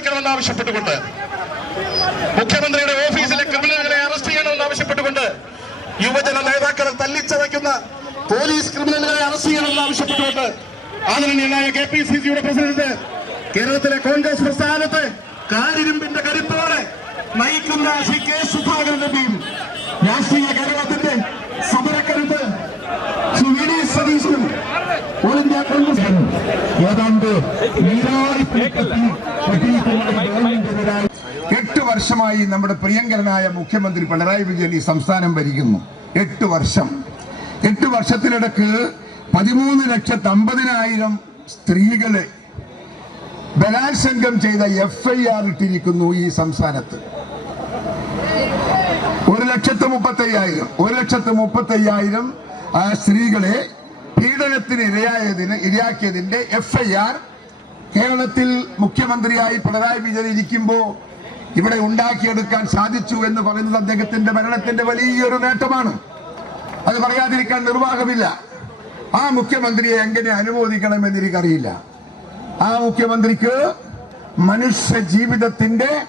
നിയമിക്കണമെന്ന് ആവശ്യപ്പെട്ടുകൊണ്ട് മുഖ്യമന്ത്രിയുടെ ഓഫീസിലെ ക്രിമിനലുകളെ അറസ്റ്റ് ചെയ്യണമെന്ന് ആവശ്യപ്പെട്ടുകൊണ്ട് യുവജന നേതാക്കളെ തല്ലിച്ചതയ്ക്കുന്ന പോലീസ് ക്രിമിനലുകളെ അറസ്റ്റ് ചെയ്യണമെന്ന് ആവശ്യപ്പെട്ടുകൊണ്ട് ആദരണീയനായ കെ പി സി സിയുടെ പ്രസിഡന്റ് കേരളത്തിലെ കോൺഗ്രസ് പ്രസ്ഥാനത്തെ കാരിരുമ്പിന്റെ കരുത്തോടെ നയിക്കുന്ന ശ്രീ കെ സുധാകരന്റെയും രാഷ്ട്രീയ കേരളത്തിന്റെ സമരക്കരുത്ത് എട്ട് വർഷമായി നമ്മുടെ പ്രിയങ്കരനായ മുഖ്യമന്ത്രി പിണറായി വിജയൻ ഈ സംസ്ഥാനം ഭരിക്കുന്നു. എട്ട് വർഷം. എട്ട് വർഷത്തിനിടക്ക് പതിമൂന്ന് ലക്ഷത്തി അമ്പതിനായിരം സ്ത്രീകളെ ബലാത്സംഗം ചെയ്ത എഫ് ഐ ആർ ഇട്ടിരിക്കുന്നു ഈ സംസ്ഥാനത്ത്. ഒരു ലക്ഷത്തി മുപ്പത്തി അയ്യായിരം ഒരു ലക്ഷത്തി മുപ്പത്തി അയ്യായിരം ആ സ്ത്രീകളെ പീഡനത്തിന് ഇരയായതിന് ഇരയാക്കിയതിന്റെ എഫ് ഐ ആർ കേരളത്തിൽ മുഖ്യമന്ത്രിയായി പിണറായി വിജയൻ ഇരിക്കുമ്പോ ഇവിടെ ഉണ്ടാക്കിയെടുക്കാൻ സാധിച്ചു എന്ന് പറയുന്നത് അദ്ദേഹത്തിന്റെ ഭരണത്തിന്റെ വലിയൊരു നേട്ടമാണ്. അത് പറയാതിരിക്കാൻ നിർവാഹമില്ല. ആ മുഖ്യമന്ത്രിയെ എങ്ങനെ അനുമോദിക്കണമെന്ന് എനിക്കറിയില്ല. ആ മുഖ്യമന്ത്രിക്ക് മനുഷ്യ ജീവിതത്തിന്റെ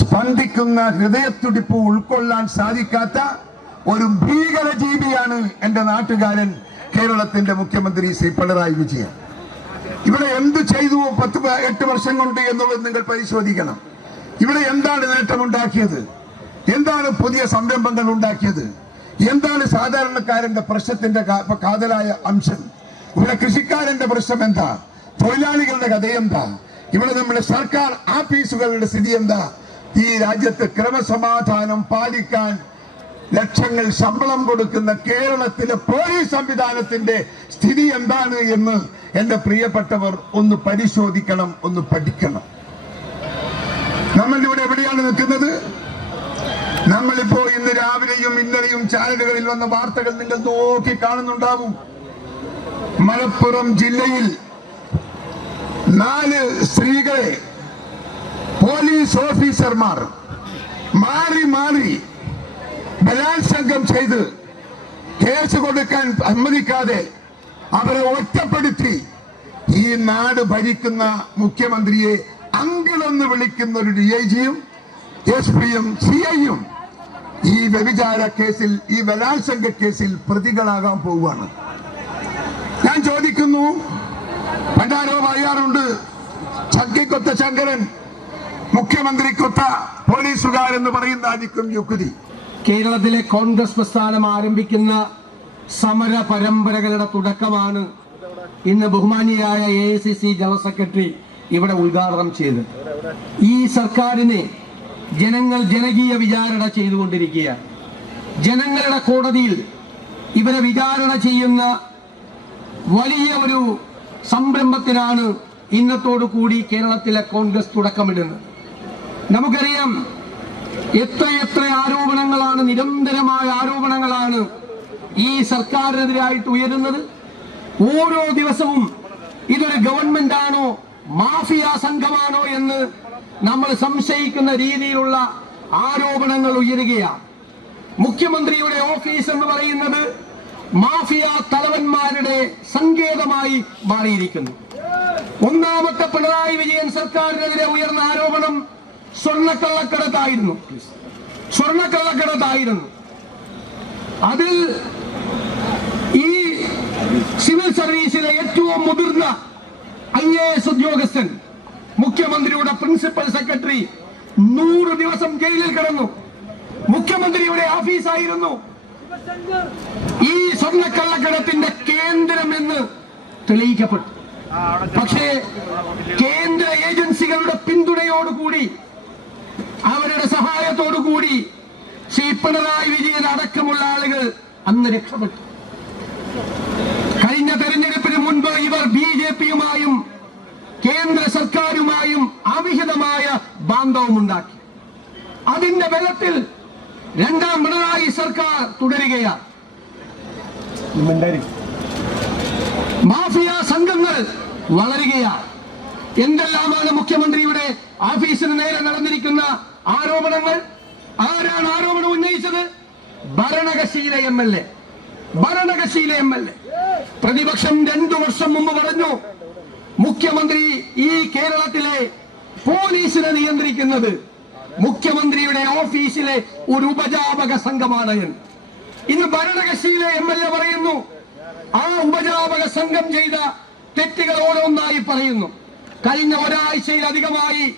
സ്പന്ദിക്കുന്ന ഹൃദയത്തുടിപ്പ് ഉൾക്കൊള്ളാൻ സാധിക്കാത്ത ഒരു ഭീകര ജീവിയാണ് എന്റെ നാട്ടുകാരൻ കേരളത്തിന്റെ മുഖ്യമന്ത്രി ശ്രീ പിണറായി വിജയൻ. ഇവിടെ എന്ത് ചെയ്തു പത്ത് എട്ട് വർഷം കൊണ്ട് എന്നുള്ളത് നിങ്ങൾ പരിശോധിക്കണം. ഇവിടെ എന്താണ് നേട്ടമുണ്ടാക്കിയത്? എന്താണ് പുതിയ സംരംഭങ്ങൾ ഉണ്ടാക്കിയത്? എന്താണ് സാധാരണക്കാരന്റെ പ്രശ്നത്തിന്റെ കാതലായ അംശം? ഇവിടെ കൃഷിക്കാരന്റെ പ്രശ്നം എന്താ? തൊഴിലാളികളുടെ കഥ എന്താ? ഇവിടെ നമ്മുടെ സർക്കാർ ആഫീസുകളുടെ സ്ഥിതി എന്താ? ഈ രാജ്യത്ത് ക്രമസമാധാനം പാലിക്കാൻ ലക്ഷങ്ങൾ ശമ്പളം കൊടുക്കുന്ന കേരളത്തിലെ പോലീസ് സംവിധാനത്തിന്റെ സ്ഥിതി എന്താണ് എന്ന് എന്റെ പ്രിയപ്പെട്ടവർ ഒന്ന് പരിശോധിക്കണം ഒന്ന് പഠിക്കണം. നമ്മൾ ഇവിടെ എവിടെയാണ് നിൽക്കുന്നത്? നമ്മളിപ്പോ ഇന്ന് രാവിലെയും ഇന്നലെയും ചാനലുകളിൽ വന്ന വാർത്തകൾ നിങ്ങൾ നോക്കി കാണുന്നുണ്ടാവും. മലപ്പുറം ജില്ലയിൽ നാല് സ്ത്രീകളെ പോലീസ് ഓഫീസർമാർ മാറി മാറി ബലാത്സംഗം ചെയ്ത് കേസ് കൊടുക്കാൻ സമ്മതിക്കാതെ അവരെ ഒറ്റപ്പെടുത്തി ഈ നാട് ഭരിക്കുന്ന മുഖ്യമന്ത്രിയെ അങ്കിളെന്ന് വിളിക്കുന്ന ഒരു ഡി ഐ ജിയും എസ് പിയും സി ഐയും ഈ വ്യഭിചാര കേസിൽ ഈ ബലാത്സംഗ കേസിൽ പ്രതികളാകാൻ പോവുകയാണ്. ഞാൻ ചോദിക്കുന്നു പണ്ടാരോ പറയാറുണ്ട് ചക്കിക്കൊത്ത ശങ്കരൻ മുഖ്യമന്ത്രിക്കൊത്ത പോലീസുകാരെന്ന് പറയുന്നതായിരിക്കും യുക്തി. കേരളത്തിലെ കോൺഗ്രസ് പ്രസ്ഥാനം ആരംഭിക്കുന്ന സമര പരമ്പരകളുടെ തുടക്കമാണ് ഇന്ന് ബഹുമാനിയായ A C C general secretary ഇവിടെ ഉദ്ഘാടനം ചെയ്തത്. ഈ സർക്കാരിനെ ജനങ്ങൾ ജനകീയ വിചാരണ ചെയ്തുകൊണ്ടിരിക്കുക ജനങ്ങളുടെ കോടതിയിൽ ഇവരെ വിചാരണ ചെയ്യുന്ന വലിയ ഒരു സംരംഭത്തിനാണ് ഇന്നത്തോടു കൂടി കേരളത്തിലെ കോൺഗ്രസ് തുടക്കമിടുന്നത്. നമുക്കറിയാം എത്ര എത്ര ആരോപണങ്ങളാണ് നിരന്തരമായ ആരോപണങ്ങളാണ് ഈ സർക്കാരിനെതിരായിട്ട് ഉയരുന്നത്. ഓരോ ദിവസവും ഇതൊരു ഗവൺമെന്റ് ആണോ മാഫിയ സംഘമാണോ എന്ന് നമ്മൾ സംശയിക്കുന്ന രീതിയിലുള്ള ആരോപണങ്ങൾ ഉയരുകയാണ്. മുഖ്യമന്ത്രിയുടെ ഓഫീസ് എന്ന് പറയുന്നത് മാഫിയ തലവന്മാരുടെ സങ്കേതമായി മാറിയിരിക്കുന്നു. ഒന്നാമത്തെ പിണറായി വിജയൻ സർക്കാരിനെതിരെ ഉയർന്ന ആരോപണം സ്വർണക്കള്ളക്കടത്തായിരുന്നു. സ്വർണക്കള്ളക്കടത്തായിരുന്നു. അതിൽ ഈ സിവിൽ സർവീസിലെ ഏറ്റവും മുതിർന്ന ഐ എ എസ് ഉദ്യോഗസ്ഥൻ മുഖ്യമന്ത്രിയുടെ പ്രിൻസിപ്പൽ സെക്രട്ടറി നൂറ് ദിവസം ജയിലിൽ കിടന്നു. മുഖ്യമന്ത്രിയുടെ ഓഫീസായിരുന്നു ഈ സ്വർണക്കള്ളക്കടത്തിന്റെ കേന്ദ്രമെന്ന് തെളിയിക്കപ്പെട്ടു. പക്ഷേ കേന്ദ്ര ഏജൻസികളുടെ പിന്തുണയോടുകൂടി അവരുടെ സഹായത്തോടു കൂടി ശ്രീ പിണറായി വിജയൻ അടക്കമുള്ള ആളുകൾ അന്ന് രക്ഷപ്പെട്ടു. കഴിഞ്ഞ തെരഞ്ഞെടുപ്പിന് മുൻപ് ഇവർ ബി ജെ പിയുമായും കേന്ദ്ര സർക്കാരുമായും അവിഹിതമായ ബാന്ധവമുണ്ടാക്കി. അതിന്റെ ബലത്തിൽ രണ്ടാം പിണറായി സർക്കാർ തുടരുകയാണ്. മാഫിയ സംഘങ്ങൾ വളരുകയാണ്. എന്തെല്ലാമാണ് മുഖ്യമന്ത്രിയുടെ ഓഫീസിന് നേരെ നടന്നിരിക്കുന്ന ആരോപണങ്ങൾ? ആരാണ് ആരോപണം ഉന്നയിച്ചത്? ഭരണകക്ഷിയിലെ എം എൽ എ. ഭരണകക്ഷിയിലെ എം എൽ എ. പ്രതിപക്ഷം രണ്ടു വർഷം മുമ്പ് പറഞ്ഞു മുഖ്യമന്ത്രി ഈ കേരളത്തിലെ പോലീസിനെ നിയന്ത്രിക്കുന്നത് മുഖ്യമന്ത്രിയുടെ ഓഫീസിലെ ഒരു ഉപജാപക സംഘമാണ് എന്ന്. ഇന്ന് ഭരണകക്ഷിയിലെ എം എൽ എ പറയുന്നു ആ ഉപജാപക സംഘം ചെയ്ത തെറ്റുകൾ ഓരോന്നായി പറയുന്നു. കഴിഞ്ഞ ഒരാഴ്ചയിലധികമായി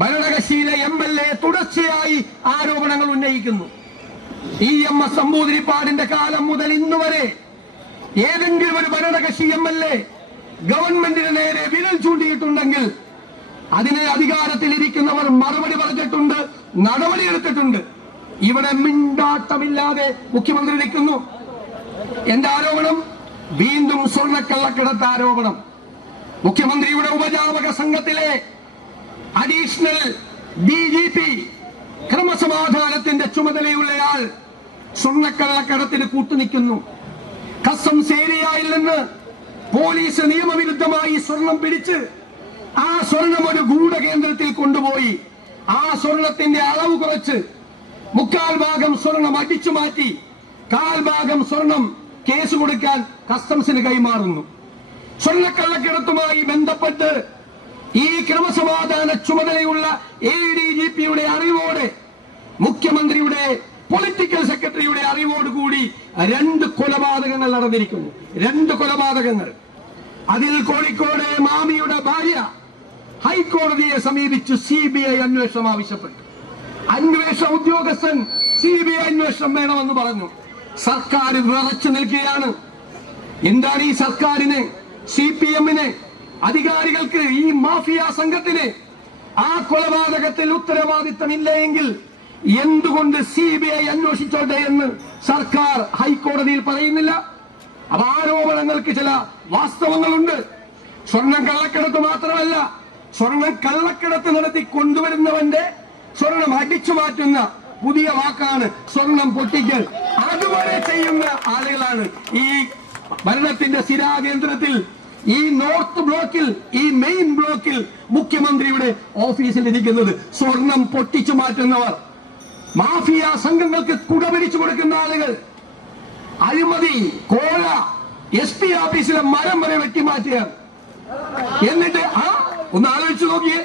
ഭരണകക്ഷിയിലെ എം എൽ എ തുടർച്ചയായി ആരോപണങ്ങൾ ഉന്നയിക്കുന്നു. ഇ എം എസ് സമ്പൂതിരിപ്പാടിന്റെ കാലം മുതൽ ഇന്ന് വരെ ഏതെങ്കിലും ഒരു ഭരണകക്ഷി എം എൽ എ ഗവൺമെന്റിന് നേരെ വിരൽ ചൂണ്ടിയിട്ടുണ്ടെങ്കിൽ അതിനെ അധികാരത്തിൽ ഇരിക്കുന്നവർ മറുപടി പറഞ്ഞിട്ടുണ്ട് നടപടി എടുത്തിട്ടുണ്ട്. ഇവിടെ മിണ്ടാട്ടമില്ലാതെ മുഖ്യമന്ത്രി നിൽക്കുന്നു. എന്റെ ആരോപണം വീണ്ടും സ്വർണക്കള്ളക്കിടത്ത് ആരോപണം. മുഖ്യമന്ത്രിയുടെ ഉപജാപക സംഘത്തിലെ അഡീഷണൽ ഡി ജി പി ക്രമസമാധാനത്തിന്റെ ചുമതലയുള്ളയാൾ സ്വർണക്കള്ളക്കടത്തിന് കൂട്ടുനിൽക്കുന്നു. കസ്റ്റംസ് ഏരിയയിൽ നിന്ന് പോലീസ് നിയമവിരുദ്ധമായി സ്വർണം പിടിച്ച് ആ സ്വർണം ഒരു ഗൂഢകേന്ദ്രത്തിൽ കൊണ്ടുപോയി. ആ സ്വർണത്തിന്റെ അളവ് കുറച്ച് മുക്കാൽ ഭാഗം സ്വർണം അടിച്ചു മാറ്റി കാൽ ഭാഗം സ്വർണം കേസ് കൊടുക്കാൻ കസ്റ്റംസിന് കൈമാറുന്നു. സ്വർണക്കള്ളക്കിടത്തുമായി ബന്ധപ്പെട്ട് ഈ ക്രമസമാധാന ചുമതലയുള്ള എ ഡി ജി പിയുടെ അറിവോടെ മുഖ്യമന്ത്രിയുടെ പൊളിറ്റിക്കൽ സെക്രട്ടറിയുടെ അറിവോടുകൂടി രണ്ട് കൊലപാതകങ്ങൾ നടന്നിരിക്കുന്നു. രണ്ട് കൊലപാതകങ്ങൾ. അതിൽ കോഴിക്കോട് മാമിയുടെ ഭാര്യ ഹൈക്കോടതിയെ സമീപിച്ചു സി ബി ഐ അന്വേഷണം ആവശ്യപ്പെട്ടു. അന്വേഷണ ഉദ്യോഗസ്ഥൻ സി ബി ഐ അന്വേഷണം വേണമെന്ന് പറഞ്ഞു. സർക്കാർ വിറച്ചു നിൽക്കുകയാണ്. എന്താണ് ഈ സർക്കാരിന് സി പി എമ്മിന് അധികാരികൾക്ക് ഈ മാഫിയ സംഘത്തിന് ആ കൊലപാതകത്തിൽ ഉത്തരവാദിത്തമില്ല എങ്കിൽ എന്തുകൊണ്ട് സി ബി ഐ അന്വേഷിച്ചോട്ടെ എന്ന് സർക്കാർ ഹൈക്കോടതിയിൽ പറയുന്നില്ല? അപ്പൊ ആരോപണങ്ങൾക്ക് ചില വാസ്തവങ്ങളുണ്ട്. സ്വർണം കള്ളക്കടത്ത് മാത്രമല്ല സ്വർണം കള്ളക്കടത്ത് നടത്തി കൊണ്ടുവരുന്നവന്റെ സ്വർണം അടിച്ചു മാറ്റുന്ന പുതിയ വാക്കാണ് സ്വർണം പൊട്ടിക്കൽ. അതുവരെ ചെയ്യുന്ന ആളുകളാണ് ഈ ഭരണത്തിന്റെ സ്ഥിരാകേന്ദ്രത്തിൽ ഈ നോർത്ത് ബ്ലോക്കിൽ ഈ മെയിൻ ബ്ലോക്കിൽ മുഖ്യമന്ത്രിയുടെ ഓഫീസിൽ ഇരിക്കുന്നത് സ്വർണം പൊട്ടിച്ചു മാറ്റുന്നവർ. മാഫിയ സംഘങ്ങൾക്ക് കുട പിടിച്ചു കൊടുക്കുന്ന ആളുകൾ. അഴിമതി കോഴ എസ് പി ഓഫീസിലെ മരം വരെ വെട്ടിമാറ്റുക എന്നിട്ട് ആ ഒന്ന് ആലോചിച്ചു നോക്കിയേ.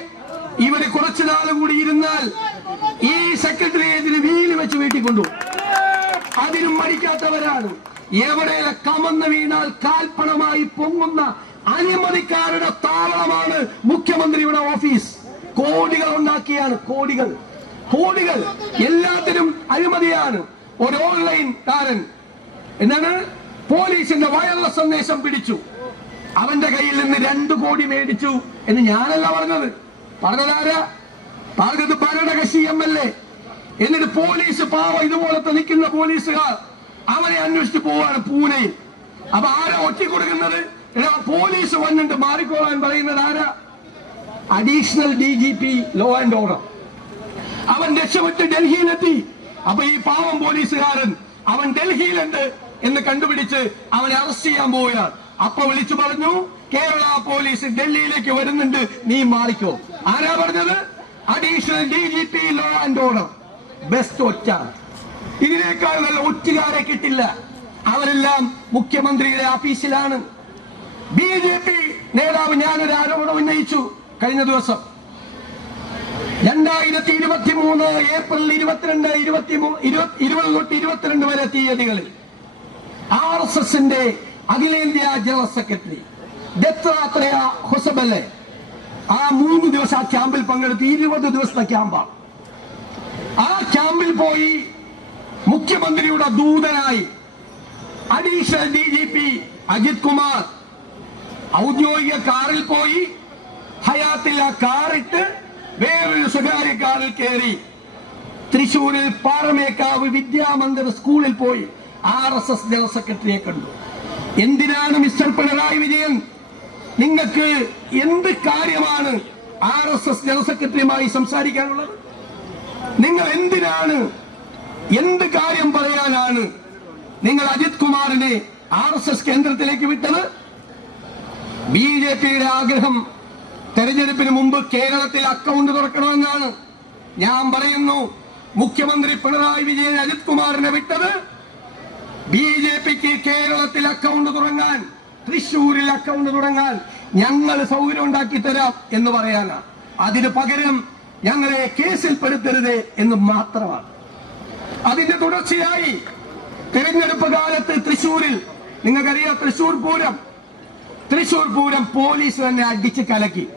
ഇവർ കുറച്ചു നാൾ കൂടി ഇരുന്നാൽ ഈ സെക്രട്ടേറിയറ്റിന് വീൽ വെച്ച് വീട്ടിക്കൊണ്ടു. അതിനും മടിക്കാത്തവരാണ്. എവിടെ കമന്ന് വീണാൽ കാൽപ്പണമായി പൊങ്ങുന്ന അഴിമതിക്കാരുടെ താവളമാണ് മുഖ്യമന്ത്രിയുടെ ഓഫീസ്. കോടികൾ ഉണ്ടാക്കിയാണ് കോടികൾ. കോടികൾ എല്ലാത്തിനും അഴിമതിയാണ്. ഒരു ഓൺലൈൻ കാരൻ എന്താണ് പോലീസിന്റെ വയർലെസ് സന്ദേശം പിടിച്ചു. അവന്റെ കയ്യിൽ നിന്ന് രണ്ടു കോടി മേടിച്ചു എന്ന് ഞാനല്ല പറഞ്ഞത്. പറഞ്ഞതാരാ പറഞ്ഞത് ഭരണകക്ഷി എം എൽ എ. എന്നിട്ട് പോലീസ് പാവ ഇതുപോലത്തെ നിൽക്കുന്ന പോലീസുകാർ. അവനെ അന്വേഷിച്ച് പോവാണ് പൂനെയിൽ. അപ്പൊ ആരാ ഒറ്റിക്കൊടുക്കുന്നത്? പോലീസ് വന്നിട്ട് മാറിക്കോളാൻ പറയുന്നത് ആരാ? Additional D G P law and order അവൻ രക്ഷപ്പെട്ട് ഡൽഹിയിലെത്തി. അപ്പൊ ഈ പാവം പോലീസുകാരൻ അവൻ ഡൽഹിയിലുണ്ട് എന്ന് കണ്ടുപിടിച്ച് അവനെ അറസ്റ്റ് ചെയ്യാൻ പോവുകയാണ്. അപ്പൊ വിളിച്ചു പറഞ്ഞു കേരള പോലീസ് ഡൽഹിയിലേക്ക് വരുന്നുണ്ട് നീ മാറിക്കോ. ആരാ പറഞ്ഞത്? Additional D G P law and order best ഒറ്റ. ഇതിനേക്കാൾ നല്ല ഒറ്റുകാരെ കിട്ടില്ല. അവരെല്ലാം മുഖ്യമന്ത്രിയുടെ ആഫീസിലാണ്. ബി ജെ പി നേതാവ് ഞാനൊരു ആരോപണം ഉന്നയിച്ചു കഴിഞ്ഞ ദിവസം. രണ്ടായിരത്തി ഇരുപത്തി മൂന്ന് ഏപ്രിൽ ഇരുപത്തിരണ്ട് ഇരുപത്തി ഇരുപത് തൊട്ട് ഇരുപത്തിരണ്ട് വരെ തീയതികളിൽ ആർ എസ് എസിന്റെ അഖിലേന്ത്യാ ജനറൽ സെക്രട്ടറി ദത്താത്രേയ ഹൊസബല്ലെ ആ മൂന്ന് ദിവസം ആ ക്യാമ്പിൽ പങ്കെടുത്ത് ഇരുപത് ദിവസത്തെ ക്യാമ്പാണ്. ആ ക്യാമ്പിൽ പോയി മുഖ്യമന്ത്രിയുടെ ദൂതനായി additional D G P Ajith Kumar ഔദ്യോഗിക കാറിൽ പോയി ഹയാത്തിൽ ആ കാറിട്ട് വേറൊരു സ്വകാര്യ കാറിൽ കയറി. തൃശൂരിൽ പാറമേക്കാവ് വിദ്യാമന്ദിർ സ്കൂളിൽ പോയി ആർ എസ് എസ് ജനറൽ സെക്രട്ടറിയെ കണ്ടു. എന്തിനാണ് മിസ്റ്റർ പിണറായി വിജയൻ നിങ്ങൾക്ക് എന്ത് കാര്യമാണ് ആർ എസ് എസ് ജനറൽ സെക്രട്ടറിയുമായി സംസാരിക്കാനുള്ളത്? നിങ്ങൾ എന്തിനാണ് എന്ത് കാര്യം പറയാനാണ് നിങ്ങൾ അജിത് കുമാറിനെ ആർ എസ് എസ് കേന്ദ്രത്തിലേക്ക് വിട്ടത്? ബി ജെ പിയുടെ ആഗ്രഹം തെരഞ്ഞെടുപ്പിന് മുമ്പ് കേരളത്തിൽ അക്കൗണ്ട് തുറക്കണമെന്നാണ്. ഞാൻ പറയുന്നു മുഖ്യമന്ത്രി പിണറായി വിജയൻ അജിത് കുമാറിനെ വിട്ടത്. ബി ജെ പിക്ക് കേരളത്തിൽ അക്കൗണ്ട് തുടങ്ങാൻ തൃശൂരിൽ അക്കൗണ്ട് തുടങ്ങാൻ ഞങ്ങൾ സൗകര്യം ഉണ്ടാക്കി തരാം എന്ന് പറയാനാണ്. അതിന് പകരം ഞങ്ങളെ കേസിൽപ്പെടുത്തരുത് എന്ന് മാത്രമാണ്. അതിന്റെ തുടർച്ചയായി തിരഞ്ഞെടുപ്പ് കാലത്ത് തൃശൂരിൽ നിങ്ങൾക്കറിയാം തൃശൂർ പൂരം. തൃശൂർ പൂരം പോലീസ് തന്നെ അടിച്ച് കലക്കി.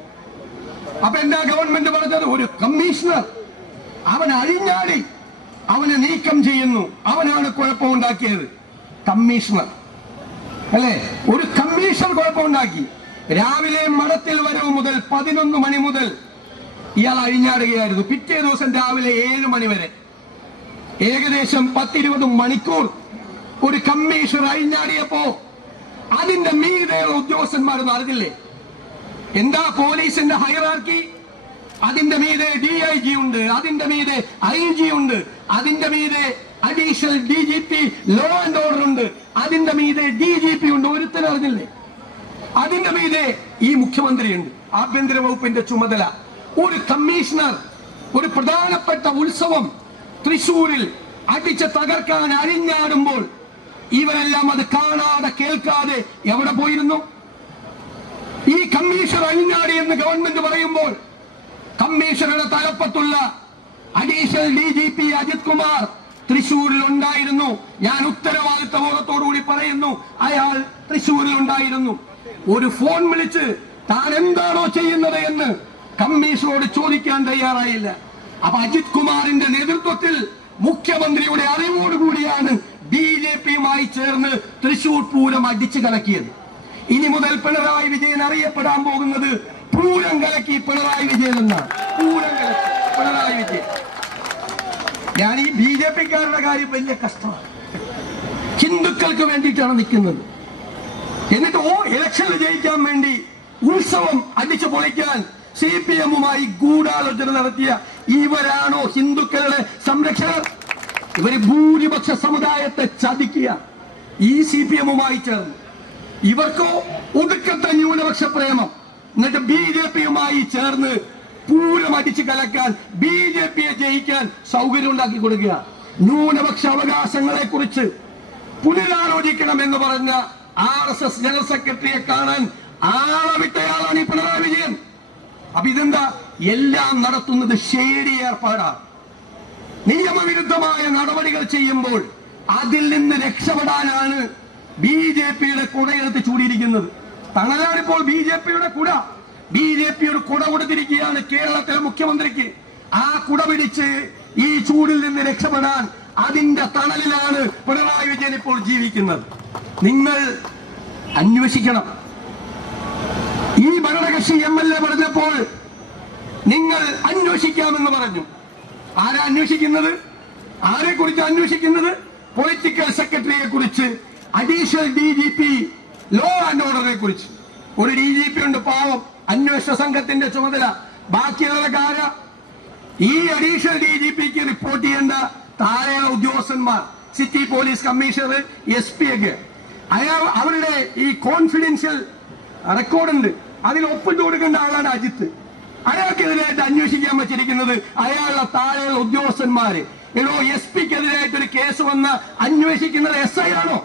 അപ്പൊ എന്താ ഗവൺമെന്റ് പറഞ്ഞത്? ഒരു കമ്മീഷണർ അവൻ അഴിഞ്ഞാടി അവനെ നീക്കം ചെയ്യുന്നു. അവനാണ് കുഴപ്പമുണ്ടാക്കിയത്. കമ്മീഷണർ. അല്ലേ? ഒരു കമ്മീഷൻ കുഴപ്പമുണ്ടാക്കി. രാവിലെ മഠത്തിൽ വരവ് മുതൽ പതിനൊന്ന് മണി മുതൽ ഇയാൾ അഴിഞ്ഞാടുകയായിരുന്നു. പിറ്റേ ദിവസം രാവിലെ ഏഴ് മണി വരെ. ഏകദേശം പത്തിരുപത് മണിക്കൂർ ഒരു കമ്മീഷൻ അഴിഞ്ഞാടിയപ്പോ അതിന്റെ മീതെയുള്ള ഉദ്യോഗസ്ഥന്മാർ അറിഞ്ഞില്ലേ എന്താ പോലീസിന്റെ ഹൈറാർക്കി? അതിന്റെ മീതെ ഡി ഐ ജി ഉണ്ട് അതിന്റെ മീതെ ഐ ജി ഉണ്ട് അതിന്റെ മീതെ additional D G P law and order ഉണ്ട് അതിന്റെ മീതെ ഡി ജി പി ഉണ്ട് ഒരുത്തനും അറിഞ്ഞില്ലേ? അതിന്റെ മീതെ ഈ മുഖ്യമന്ത്രി ഉണ്ട് ആഭ്യന്തര വകുപ്പിന്റെ ചുമതല. ഒരു കമ്മീഷണർ ഒരു പ്രധാനപ്പെട്ട ഉത്സവം തൃശൂരിൽ അടിച്ച് തകർക്കാൻ അഴിഞ്ഞാടുമ്പോൾ ഇവരെല്ലാം അത് കാണാതെ കേൾക്കാതെ എവിടെ പോയിരുന്നു? ഈ കമ്മീഷണർ അഴിഞ്ഞാടി എന്ന് ഗവൺമെന്റ് പറയുമ്പോൾ കമ്മീഷണറുടെ തലപ്പത്തുള്ള additional D G P Ajith Kumar തൃശൂരിൽ ഉണ്ടായിരുന്നു. ഞാൻ ഉത്തരവാദിത്ത ബോധത്തോടുകൂടി പറയുന്നു അയാൾ തൃശൂരിൽ ഉണ്ടായിരുന്നു. ഒരു ഫോൺ വിളിച്ച് താൻ എന്താണോ ചെയ്യുന്നത് എന്ന് കമ്മീഷനോട് ചോദിക്കാൻ തയ്യാറായില്ല. അപ്പൊ അജിത് കുമാറിന്റെ നേതൃത്വത്തിൽ മുഖ്യമന്ത്രിയുടെ അറിവോടുകൂടിയാണ് ബി ജെ പിയുമായി ചേർന്ന് തൃശൂർ പൂരം അടിച്ചു കലക്കിയത്. ഇനി മുതൽ പിണറായി വിജയൻ അറിയപ്പെടാൻ പോകുന്നത് പൂരം കലക്കി പിണറായി വിജയൻ എന്നാണ്. പൂരം കലക്കി പിണറായി വിജയൻ. ഞാൻ ഈ ബി ജെ പിക്കാരുടെ കാര്യം വലിയ കഷ്ടമാണ്. ഹിന്ദുക്കൾക്ക് വേണ്ടിയിട്ടാണ് നിൽക്കുന്നത്. എന്നിട്ട് ഓ ഇലക്ഷൻ വിജയിക്കാൻ വേണ്ടി ഉത്സവം അടിച്ചു പൊളിക്കാൻ സി പി എമ്മുമായി ഗൂഢാലോചന നടത്തിയ ഇവരാണോ ഹിന്ദുക്കളുടെ സംരക്ഷകർ? ഇവർ ഭൂരിപക്ഷ സമുദായത്തെ ചതിക്കുക. ഈ സി പി എമ്മുമായി ചേർന്ന്. ഇവർക്കോ ഒടുക്കത്തെ ന്യൂനപക്ഷ പ്രേമം. എന്നിട്ട് ബി ജെ പിയുമായി ചേർന്ന് പൂരം അടിച്ചു കലക്കാൻ ബി ജെ പിയെ ജയിക്കാൻ സൗകര്യം ഉണ്ടാക്കി കൊടുക്കുക. ന്യൂനപക്ഷ അവകാശങ്ങളെ കുറിച്ച് പുനരാലോചിക്കണം എന്ന് പറഞ്ഞ ആർ എസ് എസ് ജനറൽ സെക്രട്ടറിയെ കാണാൻ ആളവിട്ടയാളാണ് ഈ പിണറായി വിജയൻ. അപ്പൊ ഇതെന്താ? എല്ലാം നടത്തുന്നത് ശേരി ഏർപ്പാടാണ് നിയമവിരുദ്ധമായ നടപടികൾ ചെയ്യുമ്പോൾ അതിൽ നിന്ന് രക്ഷപ്പെടാനാണ് ബി ജെ പിയുടെ കുടയെടുത്ത് ചൂടിയിരിക്കുന്നത്. തങ്ങളാണിപ്പോൾ ബി ജെ പിയുടെ കുട. ബി ജെ പി ഒരു കുട കൊടുത്തിരിക്കുകയാണ് കേരളത്തിലെ മുഖ്യമന്ത്രിക്ക്. ആ കുട പിടിച്ച് ഈ ചൂടിൽ നിന്ന് രക്ഷപ്പെടാൻ അതിന്റെ തണലിലാണ് പിണറായി വിജയൻ ഇപ്പോൾ ജീവിക്കുന്നത്. നിങ്ങൾ അന്വേഷിക്കണം. ഈ ഭരണകക്ഷി എം എൽ എ പറഞ്ഞപ്പോൾ നിങ്ങൾ അന്വേഷിക്കാമെന്ന് പറഞ്ഞു. ആരാ അന്വേഷിക്കുന്നത്? ആരെ കുറിച്ച് അന്വേഷിക്കുന്നത്? പൊളിറ്റിക്കൽ സെക്രട്ടറിയെ കുറിച്ച് additional D G P law and ഓർഡറിനെ കുറിച്ച്. ഒരു ഡി ജി പി ഉണ്ട് പാവം. അന്വേഷണ സംഘത്തിന്റെ ചുമതല. ബാക്കിയുള്ള ഈ അഡീഷണൽ ഡി ജി പിക്ക് റിപ്പോർട്ട് ചെയ്യേണ്ട താഴെയുള്ള ഉദ്യോഗസ്ഥന്മാർ city police commissioner S P ഒക്കെ. അയാൾ അവരുടെ ഈ കോൺഫിഡൻഷ്യൽ റെക്കോർഡുണ്ട് അതിൽ ഒപ്പിട്ട് കൊടുക്കേണ്ട ആളാണ് അജിത്ത്. അയാൾക്കെതിരായിട്ട് അന്വേഷിക്കാൻ വെച്ചിരിക്കുന്നത് അയാളുടെ താഴെയുള്ള ഉദ്യോഗസ്ഥന്മാര്. എടോ എസ് പിക്കെതിരായിട്ട് ഒരു കേസ് വന്ന അന്വേഷിക്കുന്നത് എസ് ഐ ആണോ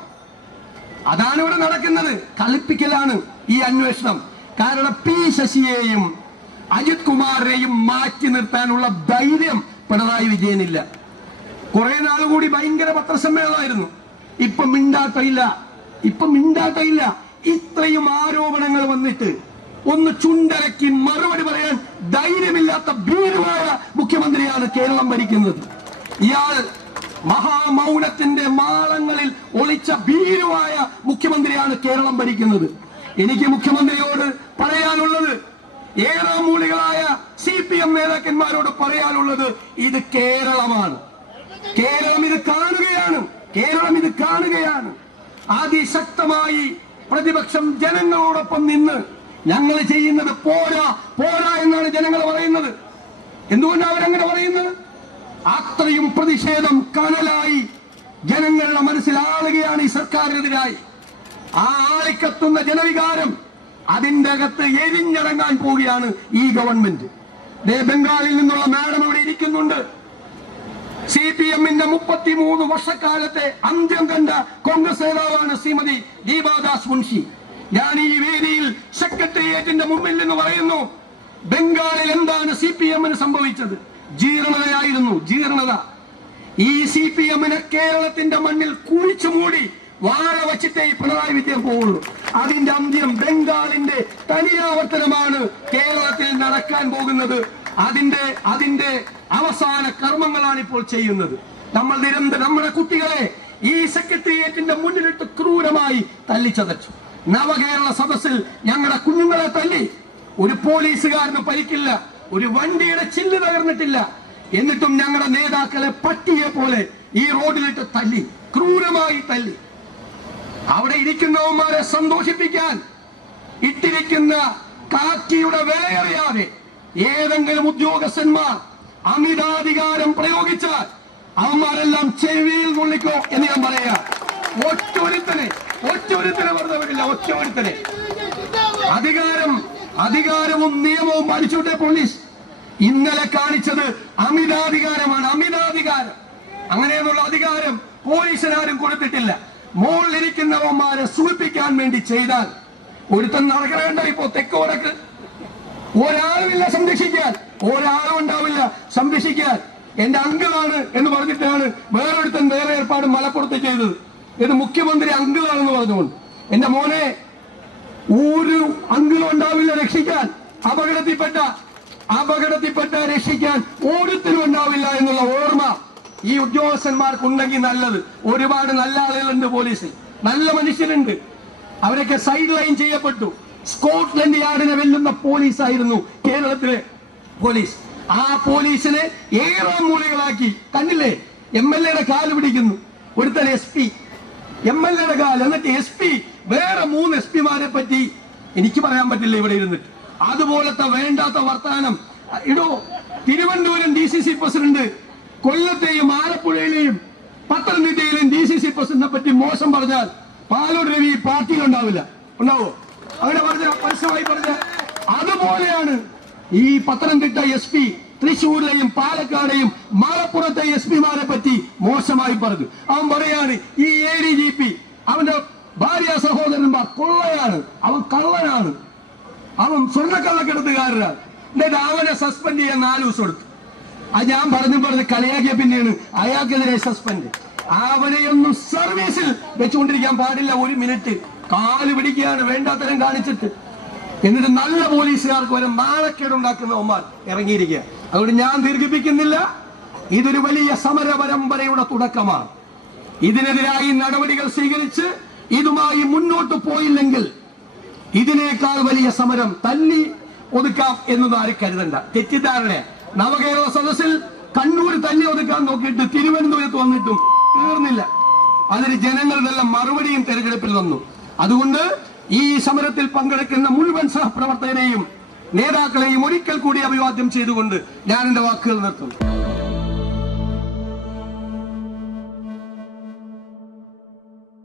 അതാണ് ഇവിടെ നടക്കുന്നത്. കളിപ്പിക്കലാണ് ഈ അന്വേഷണം. കാരണം പി ശശിയെയും അജിത് കുമാറിനെയും മാറ്റി നിർത്താനുള്ള ധൈര്യം പിണറായി വിജയനില്ല. കുറെ നാൾ കൂടി ഭയങ്കര പത്രസമ്മേളനമായിരുന്നു. ഇപ്പൊ മിണ്ടാട്ടയില്ല ഇപ്പൊ മിണ്ടാട്ടയില്ല ഇത്രയും ആരോപണങ്ങൾ വന്നിട്ട് ഒന്ന് ചുണ്ടരക്കി മറുപടി പറയാൻ ധൈര്യമില്ലാത്ത ഭീരുമായ മുഖ്യമന്ത്രിയാണ് കേരളം ഭരിക്കുന്നത്. ഇയാൾ മഹാമൗനത്തിന്റെ മാളങ്ങളിൽ ഒളിച്ച ഭീരുവായ മുഖ്യമന്ത്രിയാണ് കേരളം ഭരിക്കുന്നത്. എനിക്ക് മുഖ്യമന്ത്രിയോട് പറയാനുള്ളത് ഏഴാം മൂളികളായ സി പി എം നേതാക്കന്മാരോട് പറയാനുള്ളത് ഇത് കേരളമാണ്. കേരളം ഇത് കാണുകയാണ് കേരളം ഇത് കാണുകയാണ്. അതിശക്തമായി പ്രതിപക്ഷം ജനങ്ങളോടൊപ്പം നിന്ന് ഞങ്ങൾ ചെയ്യുന്നത് പോരാ പോരാ എന്നാണ് ജനങ്ങൾ പറയുന്നത്. എന്തുകൊണ്ടാണ് അവരങ്ങനെ പറയുന്നത്? അത്രയും പ്രതിഷേധം കനലായി ജനങ്ങളുടെ മനസ്സിലാളുകയാണ് ഈ സർക്കാരിനെതിരായി. ആ ആളിക്കത്തുന്ന ജനവികാരം അതിന്റെ അകത്ത് എരിഞ്ഞിറങ്ങാൻ പോവുകയാണ് ഈ ഗവൺമെന്റ്. ബംഗാളിൽ നിന്നുള്ള മാഡം ഇവിടെ ഇരിക്കുന്നുണ്ട്. സി പി എമ്മിന്റെ മുപ്പത്തിമൂന്ന് വർഷക്കാലത്തെ അന്ത്യം കണ്ട കോൺഗ്രസ് നേതാവാണ് ശ്രീമതി ദീപാദാസ് മുൻഷി. ഞാൻ ഈ വേദിയിൽ സെക്രട്ടേറിയറ്റിന്റെ മുമ്പിൽ നിന്ന് പറയുന്നു ബംഗാളിൽ എന്താണ് സി പി എമ്മിന് സംഭവിച്ചത്? ജീർണതയായിരുന്നു ജീർണത. ഈ സി പി എമ്മിനെ കേരളത്തിന്റെ മണ്ണിൽ കുഴിച്ചു മൂടി വാഴ വച്ചിട്ടേ പിണറായി വിജയൻ പോവുള്ളൂ. അതിന്റെ അന്ത്യം ബംഗാളിന്റെ തനിയാവർത്തനമാണ് കേരളത്തിൽ നടക്കാൻ പോകുന്നത്. അതിന്റെ അതിന്റെ അവസാന കർമ്മങ്ങളാണ് ഇപ്പോൾ ചെയ്യുന്നത്. നമ്മൾ നിരന്തരം നമ്മുടെ കുട്ടികളെ ഈ സെക്രട്ടേറിയറ്റിന്റെ മുന്നിലിട്ട് ക്രൂരമായി തല്ലിച്ചതച്ചു. നവകേരള സദസ്സിൽ ഞങ്ങളുടെ കുഞ്ഞുങ്ങളെ തല്ലി. ഒരു പോലീസുകാരന് പരിക്കില്ല ഒരു വണ്ടിയുടെ ചില്ല് തകർന്നിട്ടില്ല. എന്നിട്ടും ഞങ്ങളുടെ നേതാക്കളെ പട്ടിയെ പോലെ ഈ റോഡിലിട്ട് തല്ലി ക്രൂരമായി തല്ലി. അവിടെ ഇരിക്കുന്നവന്മാരെ സന്തോഷിപ്പിക്കാൻ ഇട്ടിരിക്കുന്ന കാക്കിയുടെ വിലയറിയാതെ ഏതെങ്കിലും ഉദ്യോഗസ്ഥന്മാർ അമിതാധികാരം പ്രയോഗിച്ചാൽ അവന്മാരെല്ലാം ചെവിയിൽ കൊള്ളിക്കോ എന്ന് ഞാൻ പറയാ. ഒറ്റൊരുത്തനെ ഒറ്റൊരുത്തനെ വരില്ല ഒറ്റൊരുത്തനെ. അധികാരം അധികാരവും നിയമവും പാലിച്ചോട്ടെ പോലീസ് ഇന്നലെ കാണിച്ചത് അമിതാധികാരമാണ് അമിതാധികാരം. അങ്ങനെയുള്ള അധികാരം പോലീസിനാരും കൊടുത്തിട്ടില്ല. മുകളിലിരിക്കുന്നവന്മാരെ സൂചിപ്പിക്കാൻ വേണ്ടി ചെയ്താൽ ഒരുത്തൻ നടക്കണേണ്ട ഇപ്പോ തെക്കോടക്ക് ഒരാളുമില്ല സംരക്ഷിക്കാൻ ഒരാളും ഉണ്ടാവില്ല സംരക്ഷിക്കാൻ. എന്റെ അങ്കിളാണ് എന്ന് പറഞ്ഞിട്ടാണ് വേറൊരുത്തൻ വേറെ ഏർപ്പാട് മലപ്പുറത്ത് ചെയ്തത്. ഇത് മുഖ്യമന്ത്രി അങ്കിളാണെന്ന് പറഞ്ഞുകൊണ്ട്. എന്റെ മോനെ ഒരു അങ്കിളും ഉണ്ടാവില്ല രക്ഷിക്കാൻ. അപകടത്തിൽപ്പെട്ട അപകടത്തിൽപ്പെട്ട രക്ഷിക്കാൻ ഓരോരുത്തരും ഉണ്ടാവില്ല എന്നുള്ള ഓർമ്മ ഈ ഉദ്യോഗസ്ഥന്മാർക്കുണ്ടെങ്കിൽ നല്ലത്. ഒരുപാട് നല്ല ആളുകളുണ്ട് പോലീസിൽ. നല്ല മനുഷ്യരുണ്ട്. അവരൊക്കെ സൈഡ് ലൈൻ ചെയ്യപ്പെട്ടു. സ്കോട്ട്ലൻഡ് യാർഡിനെ വെല്ലുന്ന പോലീസായിരുന്നു കേരളത്തിലെ പോലീസ്. ആ പോലീസിനെ ഏറെ മൂളികളാക്കി. കണ്ടില്ലേ? എം എൽ എയുടെ കാൽ പിടിക്കുന്നു. ഒരുത്തൻ എസ് പി. എം എൽ എയുടെ കാലം എന്നിട്ട് എസ് പി വേറെ മൂന്ന് എസ് പിമാരെ പറ്റി എനിക്ക് പറയാൻ പറ്റില്ല ഇവിടെ ഇരുന്നിട്ട്. അതുപോലത്തെ വേണ്ടാത്ത വർത്താനം. ഇടോ Thiruvananthapuram D C C president കൊല്ലത്തെയും ആലപ്പുഴയിലെയും പത്തനംതിട്ടയിലെയും ഡി സി സി പ്രസിഡന്റിനെ പറ്റി മോശം പറഞ്ഞാൽ പാലോട് രവി പാർട്ടിയിൽ ഉണ്ടാവില്ല. ഉണ്ടാവോ? അങ്ങനെ പറഞ്ഞ പരസ്യമായി പറഞ്ഞ അതുപോലെയാണ് ഈ പത്തനംതിട്ട എസ് പി തൃശ്ശൂരിലെയും പാലക്കാടെയും മലപ്പുറത്തെ എസ് പിമാരെ പറ്റി മോശമായി പറഞ്ഞു. അവൻ പറയാണ് ഈ എ ഡി ജി പി അവന്റെ ഭാര്യ സഹോദരന്മാർ കൊള്ളയാണ്. അവൻ കള്ളനാണ്. അവൻ സ്വർണക്കള്ളക്കെടുത്തുകാരനാണ്. എന്നിട്ട് അവനെ സസ്പെൻഡ് ചെയ്യാൻ നാല് ദിവസം എടുത്തു. അത് ഞാൻ പറഞ്ഞു പറഞ്ഞ് കളിയാക്കിയ പിന്നെയാണ് അയാൾക്കെതിരെ സസ്പെൻഡ് അവനെയൊന്നും സർവീസിൽ വെച്ചുകൊണ്ടിരിക്കാൻ പാടില്ല. ഒരു മിനിറ്റ് കാൽ പിടിക്കുകയാണ് വേണ്ടാത്തരം കാണിച്ചിട്ട്. എന്നിട്ട് നല്ല പോലീസുകാർക്ക് വരെ നാണക്കേട് ഉണ്ടാക്കുന്ന ഒമാർ ഇറങ്ങിയിരിക്കുക അതുകൊണ്ട് ഞാൻ ദീർഘിപ്പിക്കുന്നില്ല. ഇതൊരു വലിയ സമര പരമ്പരയുടെ തുടക്കമാണ്. ഇതിനെതിരായി നടപടികൾ സ്വീകരിച്ച് ഇതുമായി മുന്നോട്ട് പോയില്ലെങ്കിൽ ഇതിനേക്കാൾ വലിയ സമരം തല്ലി ഒതുക്കാം എന്നത് ആരും കരുതണ്ട. തെറ്റിദ്ധാരണ നവകേരള സദസ്സിൽ കണ്ണൂർ തല്ലി ഒതുക്കാൻ നോക്കിയിട്ട് തിരുവനന്തപുരത്ത് വന്നിട്ടും തീർന്നില്ല. അതിന് ജനങ്ങളുടെല്ലാം മറുപടിയും തെരഞ്ഞെടുപ്പിൽ വന്നു. അതുകൊണ്ട് ഈ സമരത്തിൽ പങ്കെടുക്കുന്ന മുഴുവൻ സഹപ്രവർത്തകരെയും നേതാക്കളെയും ഒരിക്കൽ കൂടി അഭിവാദ്യം ചെയ്തുകൊണ്ട് ഞാൻ എന്റെ വാക്കുകൾ നിർത്തുന്നു.